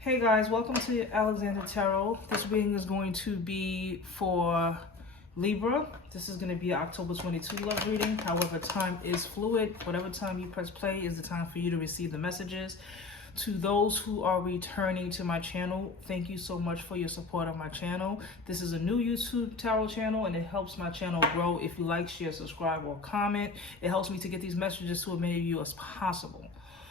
Hey guys, welcome to Alexander Tarot. This reading is going to be for Libra. This is going to be an October 22 love reading. However, time is fluid. Whatever time you press play is the time for you to receive the messages. To those who are returning to my channel, thank you so much for your support of my channel. This is a new YouTube tarot channel and it helps my channel grow. If you like, share, subscribe, or comment, it helps me to get these messages to as many of you as possible.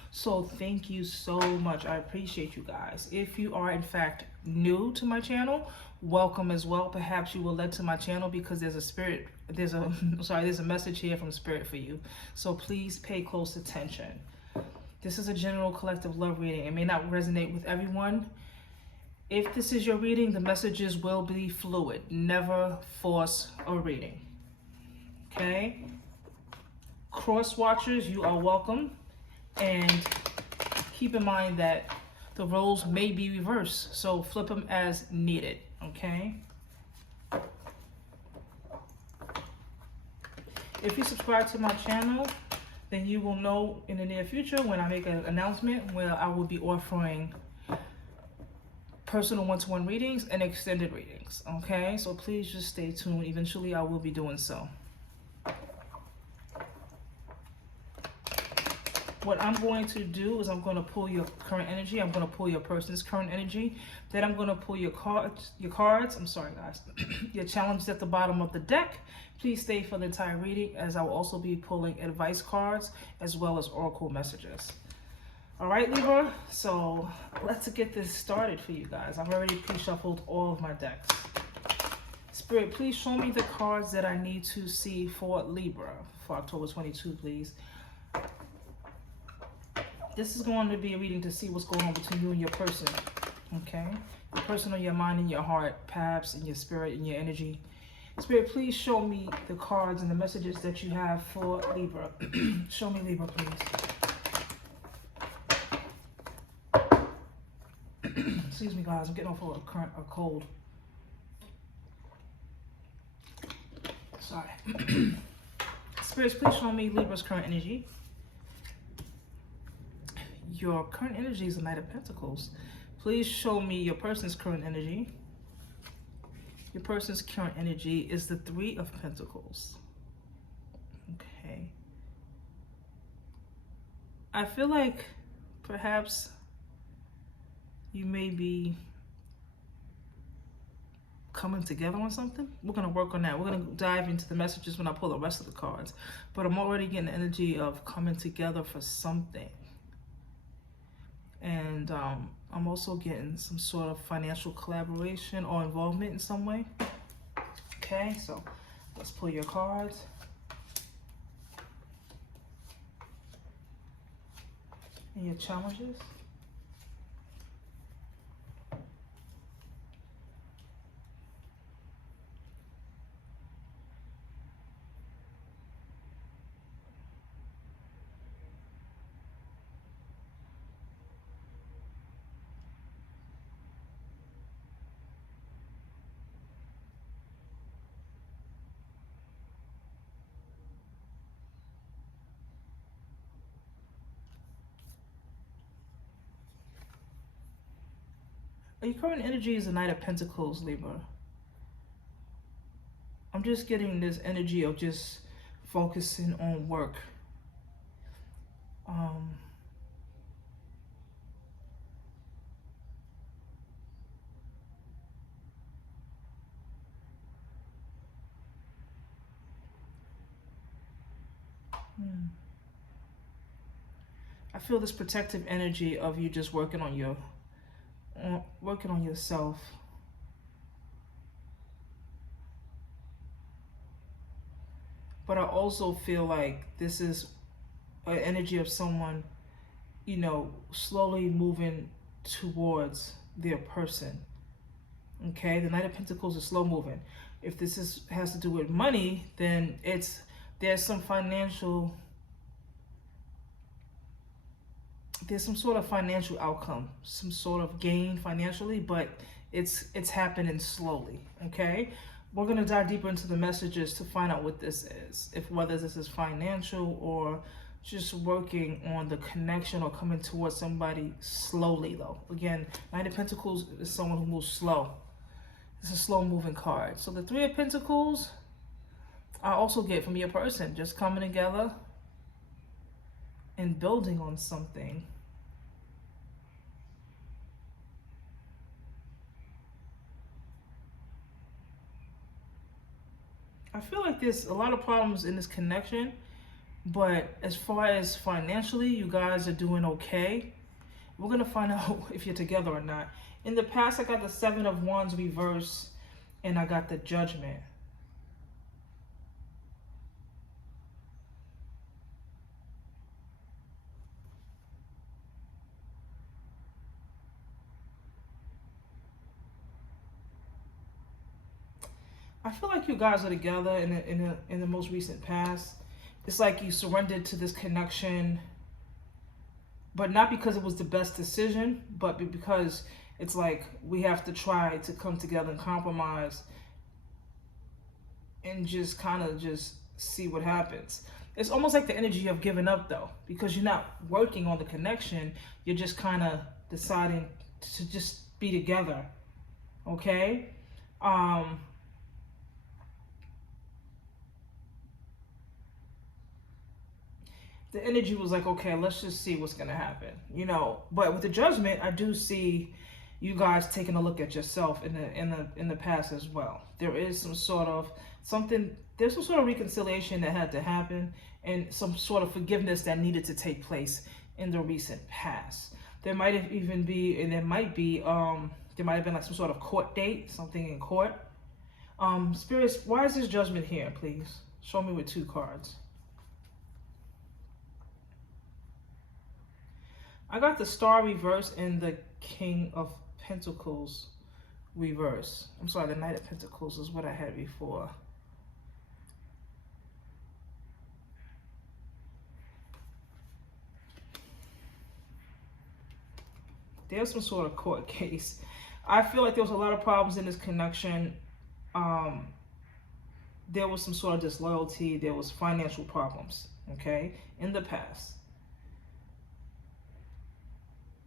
So thank you so much. I appreciate you guys. If you are in fact new to my channel, welcome as well. Perhaps you were led to my channel because there's a message here from Spirit for you. So please pay close attention. This is a general collective love reading. It may not resonate with everyone. If this is your reading, the messages will be fluid. Never force a reading. Okay? Cross watchers, you are welcome. And keep in mind that the roles may be reversed, so flip them as needed, okay? If you subscribe to my channel, then you will know in the near future when I make an announcement where I will be offering personal one-to-one readings and extended readings, okay? So please just stay tuned. Eventually, I will be doing so. What I'm going to do is I'm going to pull your current energy. I'm going to pull your person's current energy. Then I'm going to pull your cards. I'm sorry, guys. Your challenge at the bottom of the deck. Please stay for the entire reading as I will also be pulling advice cards as well as oracle messages. All right, Libra. So let's get this started for you guys. I've already pre-shuffled all of my decks. Spirit, please show me the cards that I need to see for Libra for October 22, please. This is going to be a reading to see what's going on between you and your person, okay? Your person on your mind and your heart, perhaps in your spirit and your energy. Spirit, please show me the cards and the messages that you have for Libra. Show me Libra, please. Excuse me, guys. I'm getting off of a cold. Sorry. Spirits, please show me Libra's current energy. Your current energy is the Knight of Pentacles. Please show me your person's current energy. Your person's current energy is the Three of Pentacles. Okay. I feel like perhaps you may be coming together on something. We're going to work on that. We're going to dive into the messages when I pull the rest of the cards. But I'm already getting the energy of coming together for something. And I'm also getting some sort of financial collaboration or involvement in some way. Okay, so let's pull your cards. And your challenges. Your current energy is the Knight of Pentacles, Libra. I'm just getting this energy of just focusing on work. I feel this protective energy of you just working on yourself. But I also feel like this is an energy of someone, you know, slowly moving towards their person. Okay, the Knight of Pentacles is slow moving. If this has to do with money, then there's some sort of financial outcome, some sort of gain financially, but it's happening slowly, okay? We're going to dive deeper into the messages to find out what this is, whether this is financial or just working on the connection or coming towards somebody slowly though. Again, Knight of Pentacles is someone who moves slow. It's a slow moving card. So the Three of Pentacles, I also get from your person, just coming together and building on something. I feel like there's a lot of problems in this connection, but as far as financially, you guys are doing okay. We're going to find out if you're together or not. In the past, I got the Seven of Wands reverse, and I got the Judgment. I feel like you guys are together in the most recent past. It's like you surrendered to this connection, but not because it was the best decision, but because it's like we have to try to come together and compromise and just kind of just see what happens. It's almost like the energy of giving up though, because you're not working on the connection. You're just kind of deciding to just be together. Okay? The energy was like, okay, let's just see what's gonna happen, you know. But with the Judgment, I do see you guys taking a look at yourself in the past as well. There is some sort of there's some sort of reconciliation that had to happen, and some sort of forgiveness that needed to take place in the recent past. There might have even be, and there might have been like some sort of court date, something in court. Spirits, why is this Judgment here, please? Show me with 2 cards. I got the Star reverse and the King of Pentacles reverse. I'm sorry, the Knight of Pentacles is what I had before. There's some sort of court case. I feel like there was a lot of problems in this connection. There was some sort of disloyalty. There was financial problems, okay, in the past.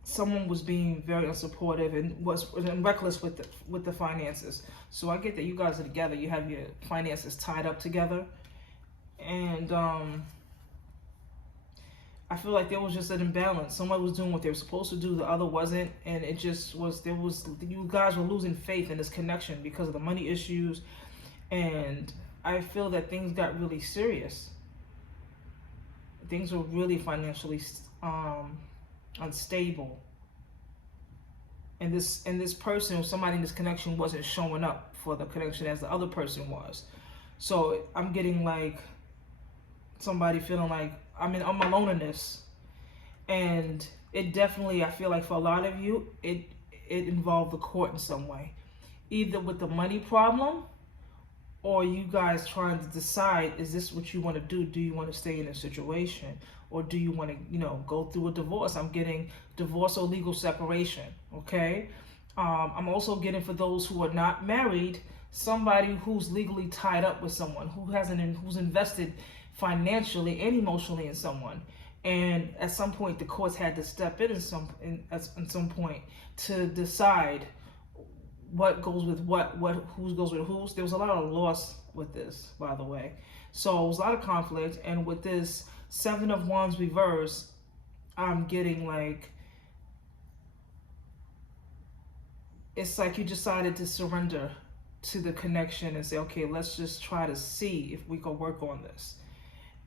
Someone was being very unsupportive and was reckless with the finances. So I get that you guys are together. You have your finances tied up together, and I feel like there was just an imbalance. Someone was doing what they were supposed to do, the other wasn't, and it just was. You guys were losing faith in this connection because of the money issues, and I feel that things got really serious. Things were really financially unstable, and this person or somebody in this connection wasn't showing up for the connection as the other person was. So I'm getting like somebody feeling like I'm in my loneliness, and it definitely, I feel like for a lot of you, it involved the court in some way, either with the money problem, or you guys trying to decide, is this what you want to do? Do you want to stay in a situation, or do you want to, you know, go through a divorce? I'm getting divorce or legal separation, okay? I'm also getting, for those who are not married, somebody who's legally tied up with someone, who's invested financially and emotionally in someone. And at some point, the courts had to step in at some point to decide what goes with what who goes with who's. There was a lot of loss with this, by the way. So it was a lot of conflict, and with this Seven of Wands reverse, I'm getting like, it's like you decided to surrender to the connection and say, okay, let's just try to see if we can work on this.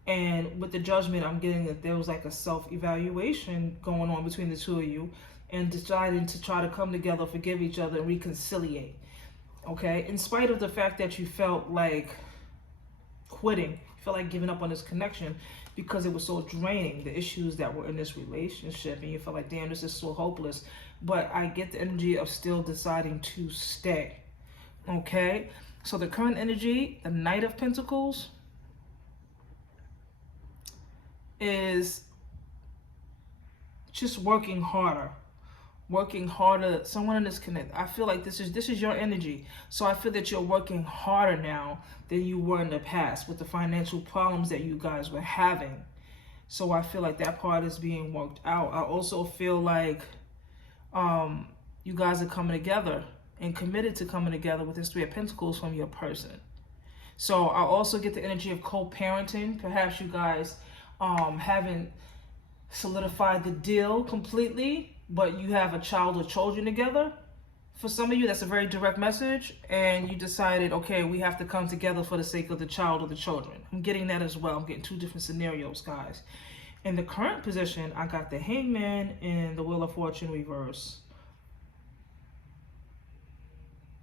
And with the Judgment, I'm getting that there was like a self-evaluation going on between the two of you, and deciding to try to come together, forgive each other, and reconciliate. Okay? In spite of the fact that you felt like quitting, you felt like giving up on this connection because it was so draining, the issues that were in this relationship, and you felt like, damn, this is so hopeless. But I get the energy of still deciding to stay. Okay? So the current energy, the Knight of Pentacles, is just working harder. Someone in this connect, I feel like this is your energy. So I feel that you're working harder now than you were in the past with the financial problems that you guys were having. So I feel like that part is being worked out. I also feel like you guys are coming together and committed to coming together with this Three of Pentacles from your person. So I also get the energy of co-parenting. Perhaps you guys haven't solidified the deal completely, but you have a child or children together. For some of you, that's a very direct message, and you decided, okay, we have to come together for the sake of the child or the children. I'm getting that as well. I'm getting two different scenarios, guys. In the current position, I got the Hangman and the Wheel of Fortune reverse.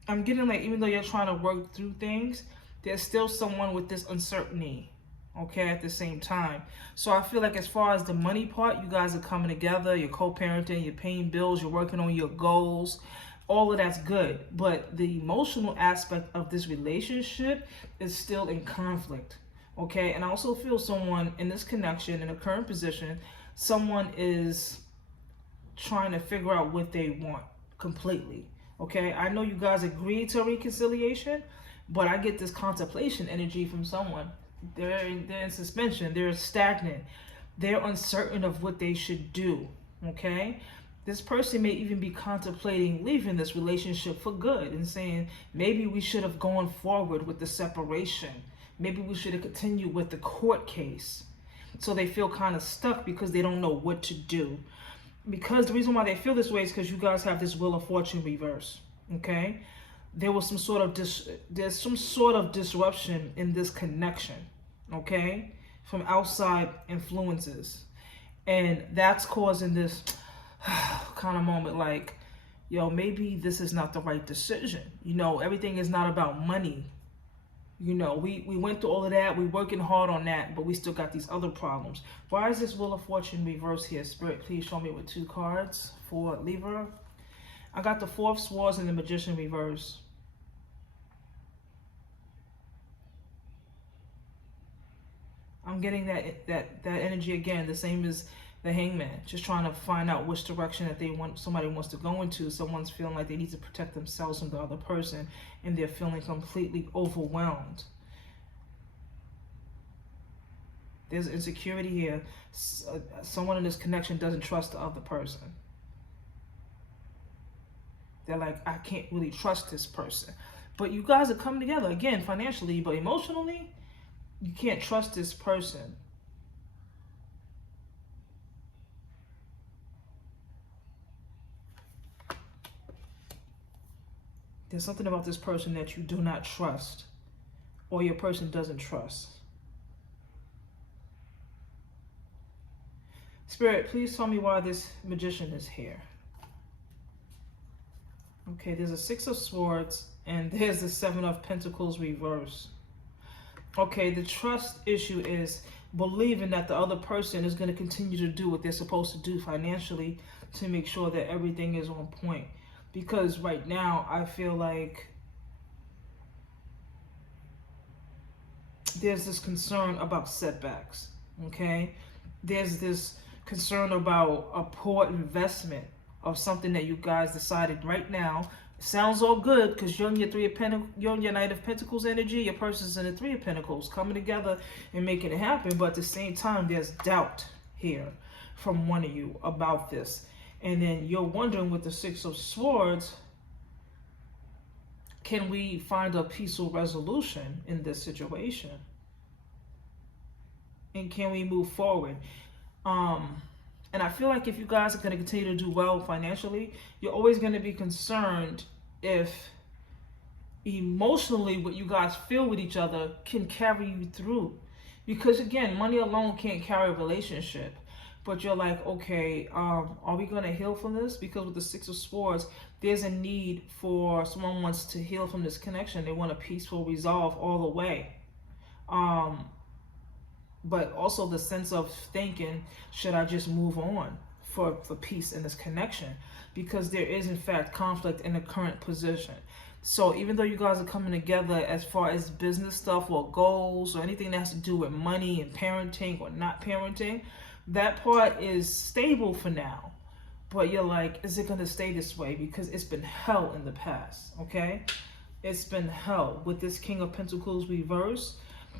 I'm getting like, even though you're trying to work through things, there's still someone with this uncertainty, okay, at the same time. So I feel like as far as the money part, you guys are coming together, you're co-parenting, you're paying bills, you're working on your goals. All of that's good. But the emotional aspect of this relationship is still in conflict, okay? And I also feel someone in this connection, in a current position, someone is trying to figure out what they want completely, okay? I know you guys agreed to a reconciliation, but I get this contemplation energy from someone. They're in suspension. They're stagnant. They're uncertain of what they should do, okay? This person may even be contemplating leaving this relationship for good and saying, maybe we should have gone forward with the separation. Maybe we should have continued with the court case. So they feel kind of stuck because they don't know what to do. Because the reason why they feel this way is because you guys have this Wheel of Fortune reverse, okay? There was some sort of there's some sort of disruption in this connection, okay, from outside influences, and that's causing this kind of moment like, yo, maybe this is not the right decision. You know, everything is not about money. You know, we went through all of that. We're working hard on that, but we still got these other problems. Why is this Wheel of Fortune reverse here? Spirit, please show me with 2 cards for Libra. I got the Four of Swords and the Magician reverse. I'm getting that energy again, the same as the Hangman, just trying to find out which direction that they want, somebody wants to go into. Someone's feeling like they need to protect themselves from the other person, and they're feeling completely overwhelmed. There's insecurity here. Someone in this connection doesn't trust the other person. They're like, I can't really trust this person. But you guys are coming together, again, financially, but emotionally, you can't trust this person. There's something about this person that you do not trust, or your person doesn't trust. Spirit, please tell me why this Magician is here. Okay, there's a 6 of Swords, and there's the 7 of Pentacles reverse. Okay, the trust issue is believing that the other person is going to continue to do what they're supposed to do financially to make sure that everything is on point. Because right now, I feel like there's this concern about setbacks, okay? There's this concern about a poor investment of something that you guys decided right now. It sounds all good because you're in your you're in your Knight of Pentacles energy. Your person's in the 3 of Pentacles, coming together and making it happen. But at the same time, there's doubt here from one of you about this. And then you're wondering with the 6 of Swords, can we find a peaceful resolution in this situation? And can we move forward? And I feel like if you guys are going to continue to do well financially, you're always going to be concerned if emotionally what you guys feel with each other can carry you through. Because again, money alone can't carry a relationship. But you're like, okay, are we going to heal from this? Because with the 6 of Swords, there's a need for someone wants to heal from this connection. They want a peaceful resolve all the way. But also the sense of thinking, should I just move on for peace in this connection? Because there is, in fact, conflict in the current position. So even though you guys are coming together as far as business stuff or goals or anything that has to do with money and parenting or not parenting, that part is stable for now. But you're like, is it going to stay this way? Because it's been hell in the past, okay? It's been hell with this King of Pentacles reverse.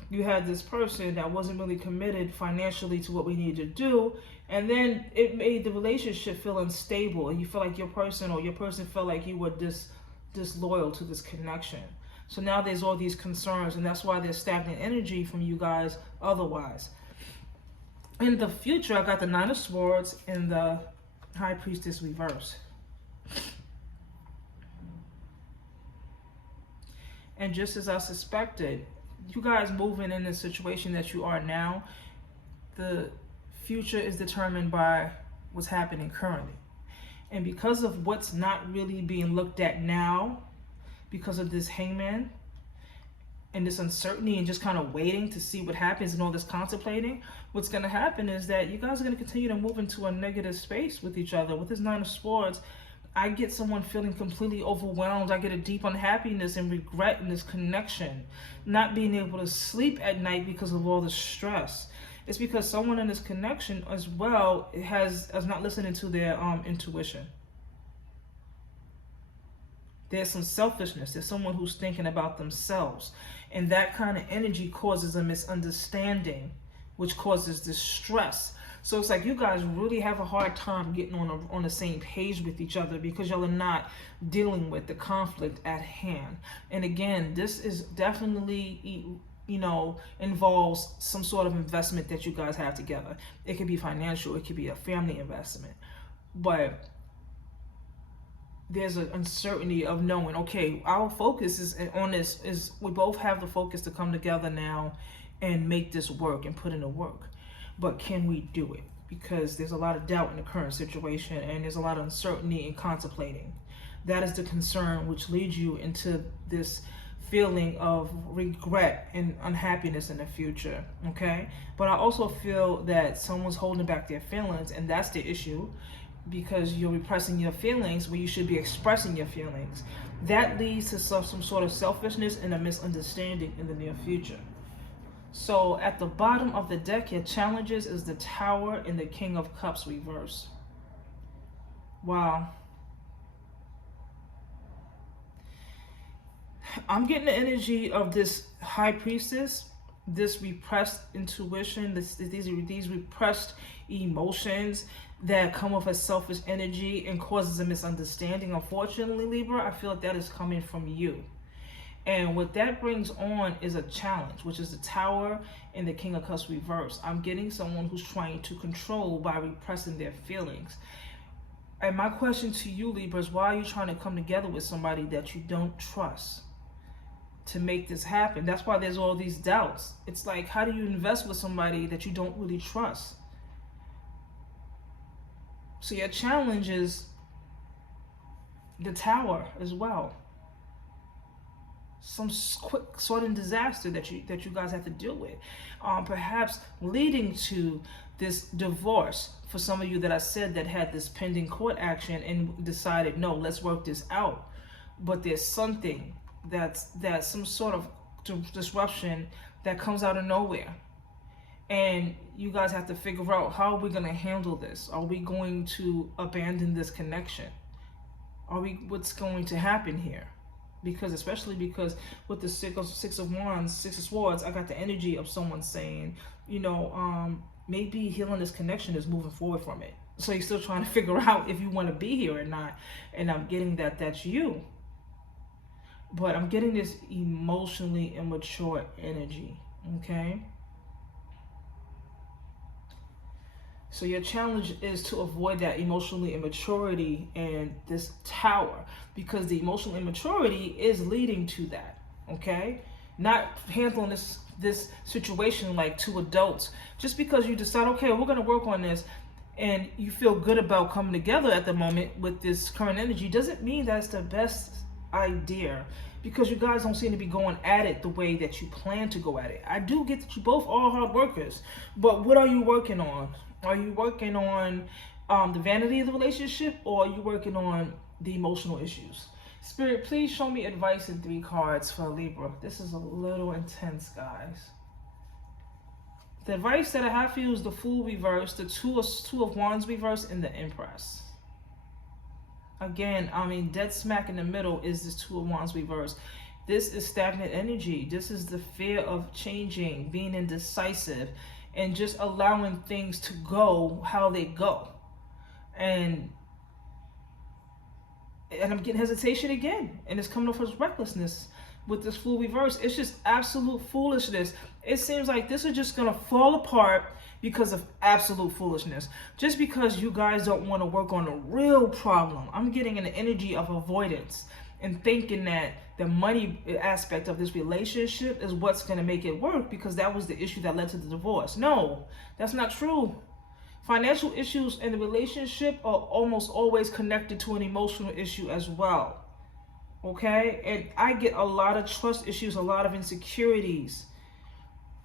you had this person that wasn't really committed financially to what we needed to do, and then it made the relationship feel unstable, and you feel like your person felt like you were disloyal to this connection. So now there's all these concerns, and that's why there's stagnant energy from you guys otherwise. In the future, I got the Nine of Swords and the High Priestess reverse. And just as I suspected, you guys moving in the situation that you are now, the future is determined by what's happening currently. And because of what's not really being looked at now, because of this Hangman and this uncertainty and just kind of waiting to see what happens and all this contemplating, what's going to happen is that you guys are going to continue to move into a negative space with each other. With this Nine of Swords, I get someone feeling completely overwhelmed. I get a deep unhappiness and regret in this connection. Not being able to sleep at night because of all the stress. It's because someone in this connection as well is not listening to their intuition. There's some selfishness. There's someone who's thinking about themselves. And that kind of energy causes a misunderstanding, which causes distress. So it's like you guys really have a hard time getting on the same page with each other because y'all are not dealing with the conflict at hand. And again, this is definitely, involves some sort of investment that you guys have together. It could be financial. It could be a family investment. But there's an uncertainty of knowing, okay, our focus is on this, is we both have the focus to come together now and make this work and put in the work. But can we do it? Because there's a lot of doubt in the current situation and there's a lot of uncertainty in contemplating. That is the concern which leads you into this feeling of regret and unhappiness in the future, okay? But I also feel that someone's holding back their feelings, and that's the issue, because you're repressing your feelings when you should be expressing your feelings. That leads to some sort of selfishness and a misunderstanding in the near future. So at the bottom of the deck, your challenges is the Tower and the King of Cups reverse. Wow. I'm getting the energy of this High Priestess, this repressed intuition, these repressed emotions that come with a selfish energy and causes a misunderstanding. Unfortunately, Libra, I feel like that is coming from you. And what that brings on is a challenge, which is the Tower and the King of Cups reverse. I'm getting someone who's trying to control by repressing their feelings. And my question to you, Libra, is why are you trying to come together with somebody that you don't trust to make this happen? That's why there's all these doubts. It's like, how do you invest with somebody that you don't really trust? So your challenge is the Tower as well. Some quick sudden disaster that you guys have to deal with, perhaps leading to this divorce for some of you that I said that had this pending court action and decided, no, let's work this out. But there's something that's some sort of disruption that comes out of nowhere, and you guys have to figure out, how are we going to handle this? Are we going to abandon this connection? What's going to happen here? Because especially because with the Six of Wands, Six of Swords, I got the energy of someone saying, maybe healing this connection is moving forward from it. So you're still trying to figure out if you want to be here or not. And I'm getting that that's you. But I'm getting this emotionally immature energy, okay? So your challenge is to avoid that emotional immaturity and this Tower, because the emotional immaturity is leading to that, okay? Not handling this situation like two adults. Just because you decide, okay, we're going to work on this, and you feel good about coming together at the moment with this current energy, doesn't mean that's the best idea, because you guys don't seem to be going at it the way that you plan to go at it. I do get that you both are hard workers, but what are you working on? Are you working on the vanity of the relationship, or are you working on the emotional issues? Spirit, please show me advice in 3 cards for Libra. This is a little intense, guys. The advice that I have for you is the Fool reverse, the Two of Wands reverse, and the Empress. Again, dead smack in the middle is this Two of Wands reverse. This is stagnant energy. This is the fear of changing, being indecisive, and just allowing things to go how they go. And I'm getting hesitation again, and it's coming off as recklessness with this Fool reverse. It's just absolute foolishness. It seems like this is just gonna fall apart because of absolute foolishness. Just because you guys don't want to work on a real problem. I'm getting an energy of avoidance and thinking that the money aspect of this relationship is what's gonna make it work, because that was the issue that led to the divorce. No, that's not true. Financial issues in the relationship are almost always connected to an emotional issue as well. Okay? And I get a lot of trust issues, a lot of insecurities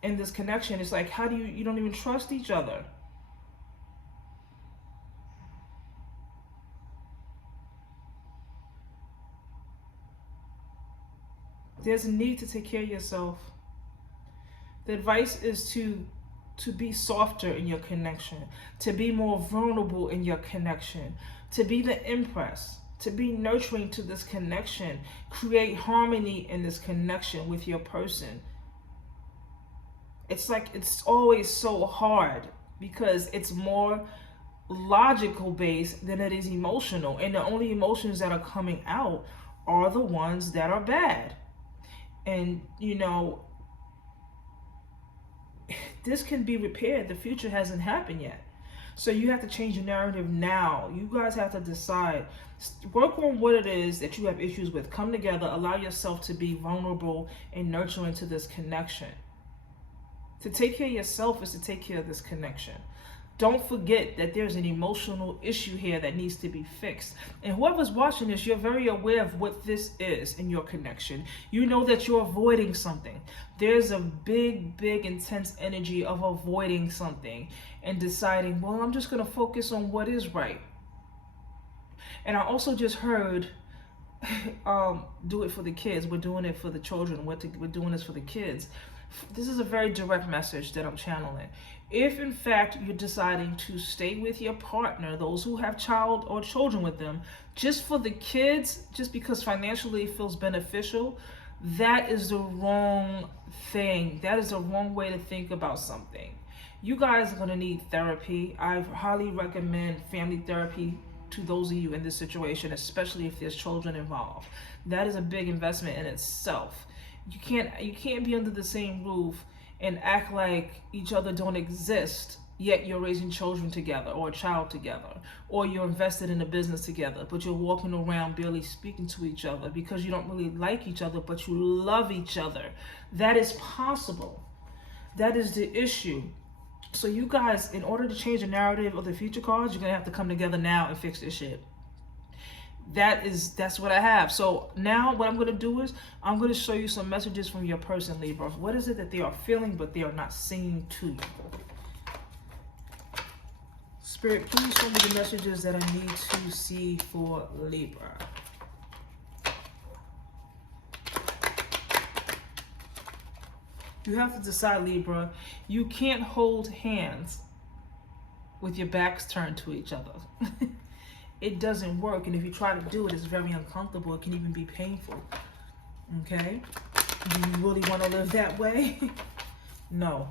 in this connection. It's like, how do you don't even trust each other? There's a need to take care of yourself. The advice is to be softer in your connection, to be more vulnerable in your connection, to be the empress, to be nurturing to this connection, create harmony in this connection with your person. It's like it's always so hard because it's more logical based than it is emotional, and the only emotions that are coming out are the ones that are bad. And this can be repaired. The future hasn't happened yet. So you have to change your narrative now. You guys have to decide. Work on what it is that you have issues with. Come together. Allow yourself to be vulnerable and nurturing to this connection. To take care of yourself is to take care of this connection. Don't forget that there's an emotional issue here that needs to be fixed. And whoever's watching this, you're very aware of what this is in your connection. You know that you're avoiding something. There's a big, intense energy of avoiding something and deciding, well, I'm just going to focus on what is right. And I also just heard, do it for the kids. We're doing it for the children. We're doing this for the kids. This is a very direct message that I'm channeling. If in fact you're deciding to stay with your partner, those who have child or children with them, just for the kids, just because financially it feels beneficial, that is the wrong thing. That is the wrong way to think about something. You guys are going to need therapy. I highly recommend family therapy to those of you in this situation, especially if there's children involved. That is a big investment in itself. You can't be under the same roof and act like each other don't exist, yet you're raising children together or a child together, or you're invested in a business together, but you're walking around barely speaking to each other because you don't really like each other, but you love each other. That is possible. That is the issue. So you guys, in order to change the narrative of the future cards, you're going to have to come together now and fix this shit. That's what I have. So now what I'm going to do is I'm going to show you some messages from your person, Libra. What is it that they are feeling but they are not saying to you? Spirit, please show me the messages that I need to see for Libra. You have to decide, Libra. You can't hold hands with your backs turned to each other. It doesn't work, and if you try to do it, it's very uncomfortable. It can even be painful. Okay? Do you really want to live that way? No.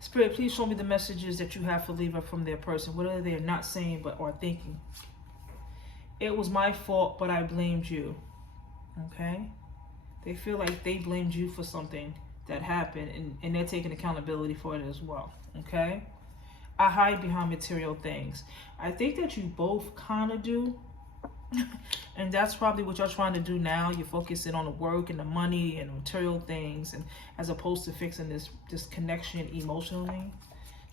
Spirit, please show me the messages that you have for Libra from their person. What are they not saying but are thinking? It was my fault, but I blamed you. Okay? They feel like they blamed you for something that happened, and they're taking accountability for it as well. Okay? I hide behind material things. I think that you both kind of do. And that's probably what you're trying to do now. You're focusing on the work and the money and material things, and as opposed to fixing this connection emotionally.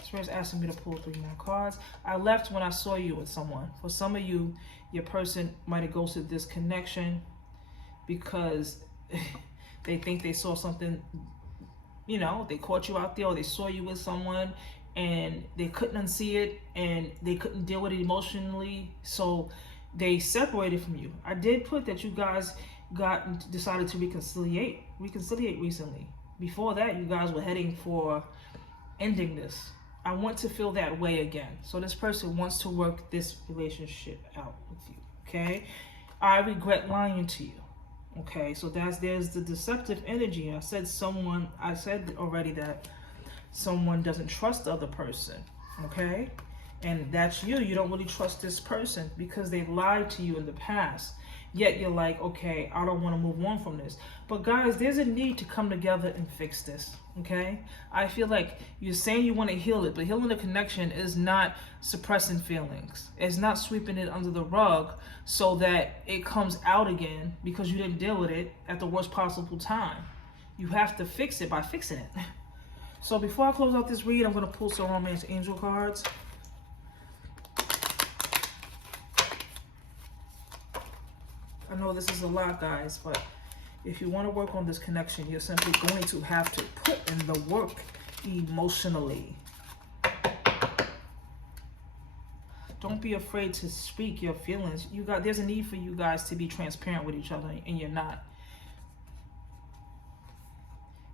Spirit's asking me to pull 3 more cards. I left when I saw you with someone. For some of you, your person might have ghosted this connection because they think they saw something, they caught you out there, or they saw you with someone and they couldn't unsee it and they couldn't deal with it emotionally, so they separated from you. I did put that you guys decided to reconciliate recently. Before that, you guys were heading for ending this. I want to feel that way again. So this person wants to work this relationship out with you, okay? I regret lying to you. Okay, so there's the deceptive energy. I said already that someone doesn't trust the other person. Okay, and that's you. You don't really trust this person because they lied to you in the past. Yet you're like, okay, I don't want to move on from this. But guys, there's a need to come together and fix this. Okay, I feel like you're saying you want to heal it, but healing the connection is not suppressing feelings. It's not sweeping it under the rug so that it comes out again because you didn't deal with it at the worst possible time. You have to fix it by fixing it. So before I close out this read, I'm going to pull some Romance Angel cards. I know this is a lot, guys, but if you want to work on this connection, you're simply going to have to put in the work emotionally. Don't be afraid to speak your feelings. There's a need for you guys to be transparent with each other, and you're not.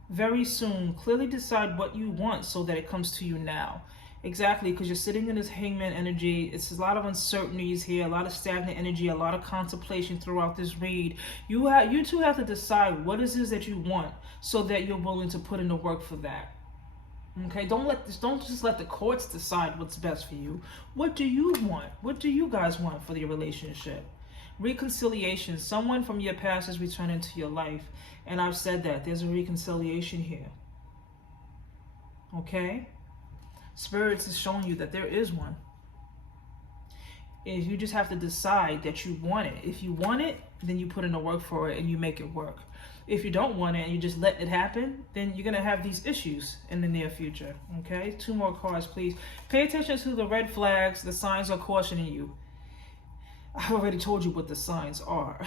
Very soon, clearly decide what you want so that it comes to you now. Exactly, because you're sitting in this hangman energy. It's a lot of uncertainties here, a lot of stagnant energy, a lot of contemplation throughout this read. You two have to decide what it is that you want so that you're willing to put in the work for that. Okay, don't just let the courts decide what's best for you. What do you want? What do you guys want for your relationship? Reconciliation. Someone from your past is returning into your life. And I've said that. There's a reconciliation here. Okay? Spirits is showing you that there is one. And you just have to decide that you want it. If you want it, then you put in the work for it and you make it work. If you don't want it and you just let it happen, then you're going to have these issues in the near future. Okay? 2 more cards, please. Pay attention to the red flags. The signs are cautioning you. I've already told you what the signs are.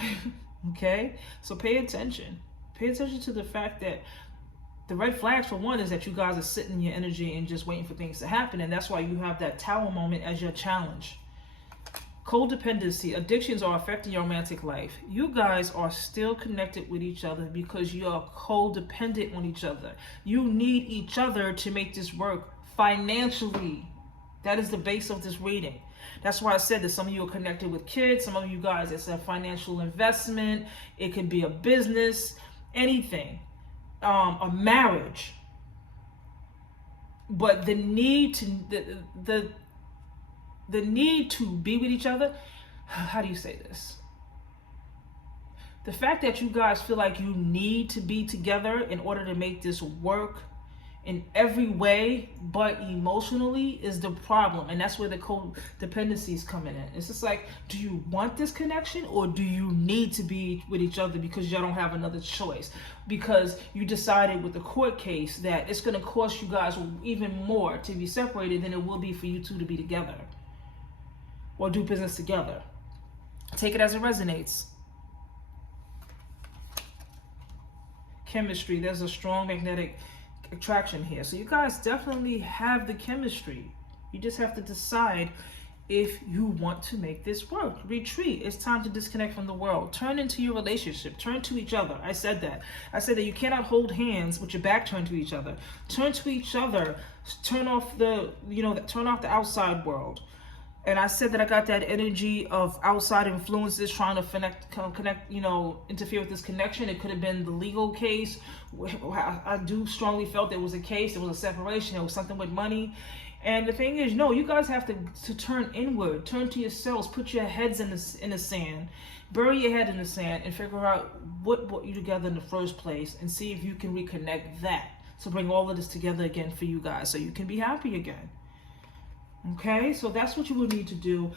Okay? So pay attention. Pay attention to the fact that the red flags, for one, is that you guys are sitting in your energy and just waiting for things to happen. And that's why you have that tower moment as your challenge. Codependency. Addictions are affecting your romantic life. You guys are still connected with each other because you are codependent on each other. You need each other to make this work financially. That is the base of this reading. That's why I said that some of you are connected with kids. Some of you guys, it's a financial investment. It could be a business, anything. A marriage, but the need to the need to be with each other. How do you say this? The fact that you guys feel like you need to be together in order to make this work in every way but emotionally is the problem, and that's where the codependency is coming in. It's just like, do you want this connection or do you need to be with each other because y'all don't have another choice, because you decided with the court case that it's going to cost you guys even more to be separated than it will be for you two to be together or do business together. Take it as it resonates. Chemistry. There's a strong magnetic attraction here. So you guys definitely have the chemistry. You just have to decide if you want to make this work. Retreat. It's time to disconnect from the world. Turn into your relationship. Turn to each other. I said that. I said that you cannot hold hands with your back turned to each other. Turn to each other. Turn off the outside world. And I said that I got that energy of outside influences trying to connect, interfere with this connection. It could have been the legal case. I do strongly felt there was a case. There was a separation. There was something with money. And the thing is, no, you guys have to turn inward. Turn to yourselves. Put your heads in the sand. Bury your head in the sand and figure out what brought you together in the first place and see if you can reconnect that to bring all of this together again for you guys so you can be happy again. Okay, so that's what you would need to do.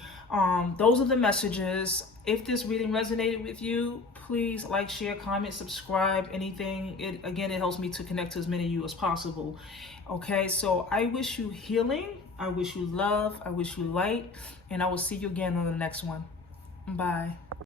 Those are the messages. If this reading resonated with you, please like, share, comment, subscribe, anything. It helps me to connect to as many of you as possible. Okay, so I wish you healing. I wish you love. I wish you light. And I will see you again on the next one. Bye.